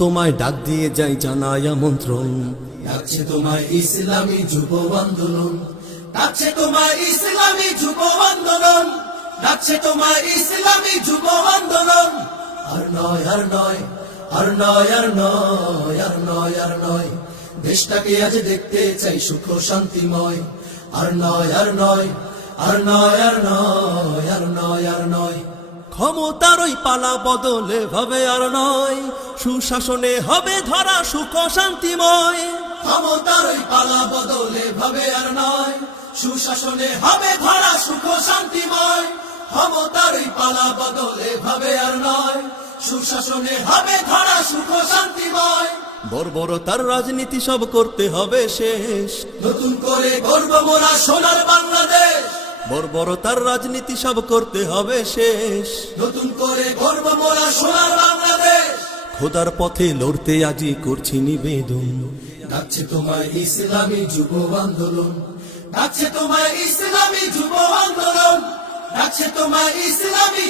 তোমায় ডাক দিয়ে যাই জানাই আমন্ত্রণ। ডাকছে তোমায় ইসলামী যুব আন্দোলন, ডাকছে তোমায় ইসলামী যুব আন্দোলন, ডাকছে তোমায় ইসলামী যুব আন্দোলন। আর নয় আর নয় আর নয় আর নয় আর নয় আর নয়, দেশটাকে আজ দেখতে চাই সুখ শান্তিময়। আর নয় আর নয় আর নয় আর নয় আর নয় আর নয়, ক্ষমতার ওই পালা বদলে ভাবে আর নয়, সুশাসনে হবে ধরা সুখ শান্তিময়। ক্ষমতার ওই পালা বদলে ভাবে আর নয়, সুশাসনে হবে ধরা সুখ শান্তিময়। ক্ষমতার ওই পালা বদলে ভাবে আর নয়, সুশাসনে হবে ধরা সুখ শান্তিময়। বর্বরতার রাজনীতি সব করতে হবে শেষ, নতুন করে গর্ব মোরা সোনার বাংলাদেশ। বর্বরতার রাজনীতি সব করতে হবে শেষ, নতুন করে গর্ব মোরা সোনার বাংলাদেশ। খোদার পথে লড়তে আজই করছি নিবেদন। ডাকছে তোমায় ইসলামী যুব আন্দোলন, ডাকছে তোমায় ইসলামী যুব আন্দোলন, ডাকছে তোমায় ইসলামী